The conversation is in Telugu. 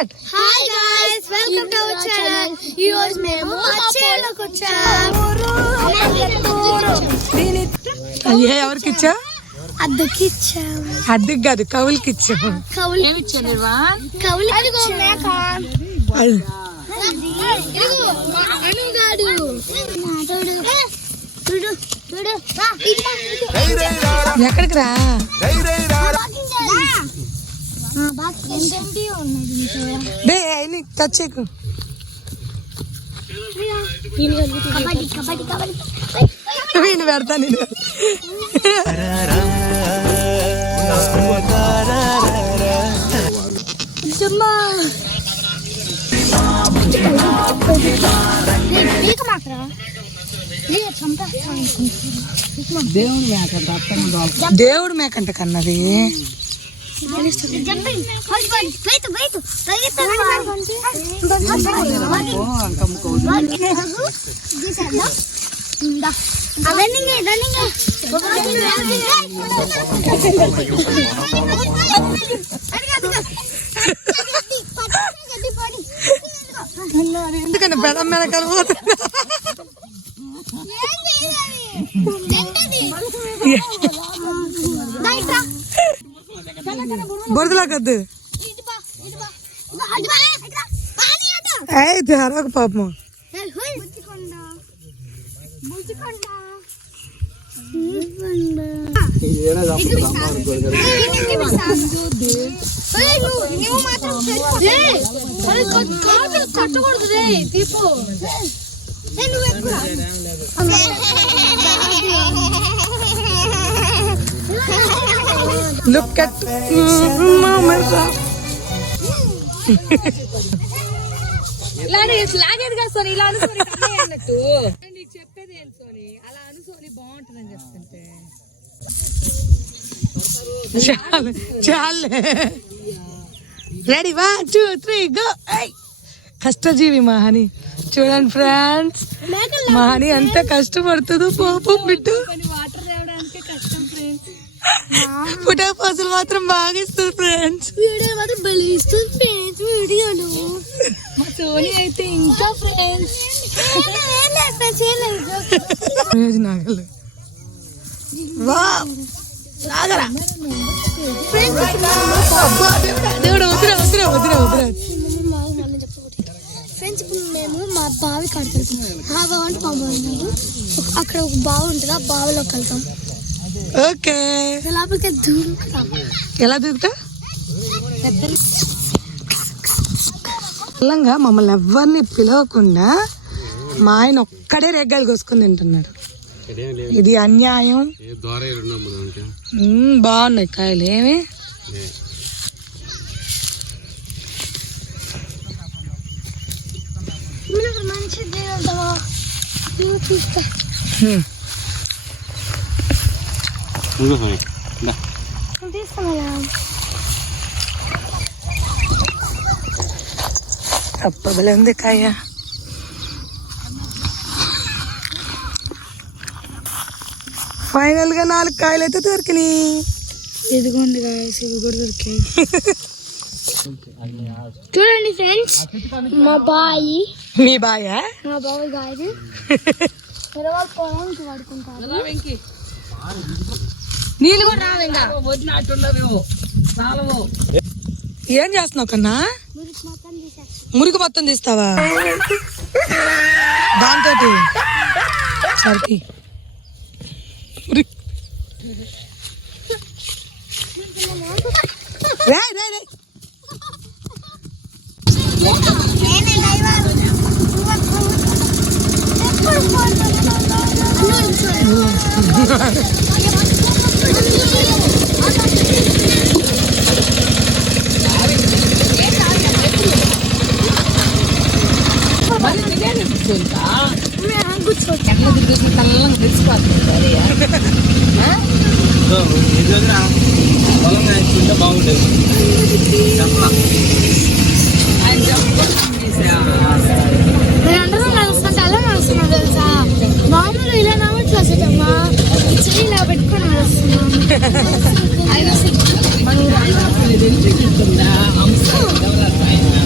Hi guys, welcome to our channel. ఈ రోజు మేము అచ్చేలోకి వచ్చాము. అయ్యే ఎవరికి ఇచ్చా? అద్దెకి ఇచ్చాము. అద్దెకి కాదు, కవులకి ఇచ్చాము. కవులు ఏమిచ్చారు? కవులు ఎక్కడికి రా? టచ్ చేయకు. నేను పెడతా. నేను దేవుడు మేకంట కన్నది. ఎందుకన్నా పెద్ద మెనకాల పోతున్నా? బురదలాగద్దు అయితే అరొక పాపం. Look at mama. లాగేది కదా సోని, ఇలా అనుకోని అన్నట్టు నీకు చెప్పేది ఏంటి సోని, అలా అనుకోని బాగుంటుందని చెప్తుంటే చాలే. Ready 1 2 3 go. కష్టజీవి మహాని. చూడండి ఫ్రెండ్స్, మహాని ఎంత కష్టపడుతుందో పాపం బిడ్డు. వాటర్ తేవడానికి కష్టం ఫ్రెండ్స్. ఫోటో పోజులు మాత్రం బాగా ఇస్తుంది ఫ్రెండ్స్. వీడియో మాత్రం బలి ఇస్తుంది ఫ్రెండ్స్. వీడియోలు మా సోని అయితే ఇంకా ఫ్రెండ్స్ నాగలు సాగరా దేవుడు వదిరా వదిరా వదిరా వదిరా. ఫ్రెండ్స్, ఇప్పుడు మేము మా బావి కడతాం. ఆ బావి అంటే మా బావి, అక్కడ ఒక బావి ఉంటుంది. ఆ బావిలోకి వెళ్తాం. ఓకే, లోపలికి దూరుతాం. ఎలా దూకుతా? తెల్లంగా మమ్మల్ని ఎవరిని పిలవకుండా మా ఆయన ఒక్కడే రెగ్గాలు కోసుకొని తింటున్నాడు. ఇది అన్యాయం. బాగున్నాయి కాయలు. ఏమి మంచిది అప్పబలే ఉంది కాయ. ఫైనల్ గా 4 కాయలు అయితే దొరికినాయి. ఇదిగోండి గాయస్, ఇవి కూడా దొరికాయి. చూడండి ఫ్రెండ్స్, మా బాయి. మీ బాయా? మా బావి గాయస్ పొలానికి వాడుకుంటారు. నీళ్ళు కూడా రావేంగా వదిలినట్టున్నావేమో. ఏం చేస్తున్నావు కన్నా? మురికి మొత్తం తీస్తావా దాంతో? సరికి బాగుంటుంది.